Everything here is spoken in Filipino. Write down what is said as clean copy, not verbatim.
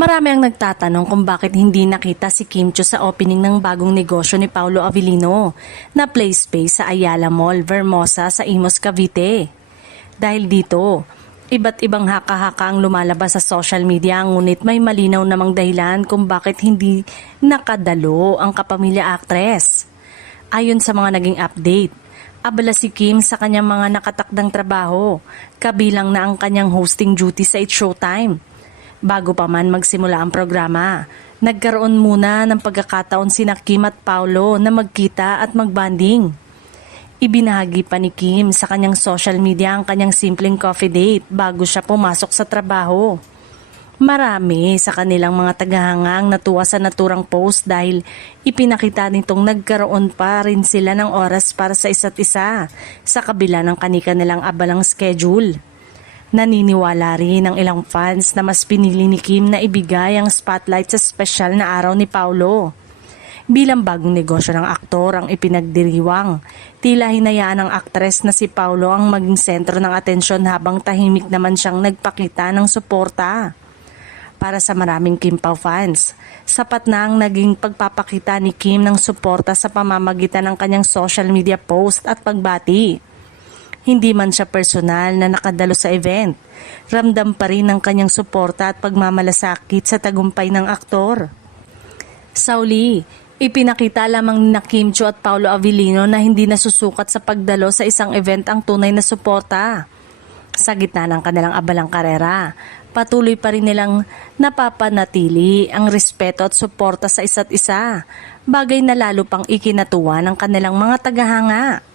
Marami ang nagtatanong kung bakit hindi nakita si Kim Chiu sa opening ng bagong negosyo ni Paulo Avellino na play space sa Ayala Mall, Vermosa sa Imus, Cavite. Dahil dito, iba't ibang haka-haka ang lumalabas sa social media, ngunit may malinaw namang dahilan kung bakit hindi nakadalo ang kapamilya actress. Ayon sa mga naging update, abala si Kim sa kanyang mga nakatakdang trabaho, kabilang na ang kanyang hosting duty sa It's Showtime. Bago pa man magsimula ang programa, nagkaroon muna ng pagkakataon sina Kim at Paulo na magkita at magbanding. Ibinahagi pa ni Kim sa kanyang social media ang kanyang simpleng coffee date bago siya pumasok sa trabaho. Marami sa kanilang mga tagahanga ang natuwa sa naturang post dahil ipinakita nitong nagkaroon pa rin sila ng oras para sa isa't isa sa kabila ng kani-kanilang abalang schedule. Naniniwala rin ang ilang fans na mas pinili ni Kim na ibigay ang spotlight sa special na araw ni Paulo. Bilang bagong negosyo ng aktor ang ipinagdiriwang, tila hinayaan ng aktres na si Paulo ang maging sentro ng atensyon habang tahimik naman siyang nagpakita ng suporta. Para sa maraming Kim Pao fans, sapat na ang naging pagpapakita ni Kim ng suporta sa pamamagitan ng kanyang social media post at pagbati. Hindi man siya personal na nakadalo sa event, ramdam pa rin ang kanyang suporta at pagmamalasakit sa tagumpay ng aktor. Sa uli, ipinakita lamang ni Kim Chiu at Paulo Avellino na hindi nasusukat sa pagdalo sa isang event ang tunay na suporta. Sa gitna ng kanilang abalang karera, patuloy pa rin nilang napapanatili ang respeto at suporta sa isa't isa, bagay na lalo pang ikinatuwa ng kanilang mga tagahanga.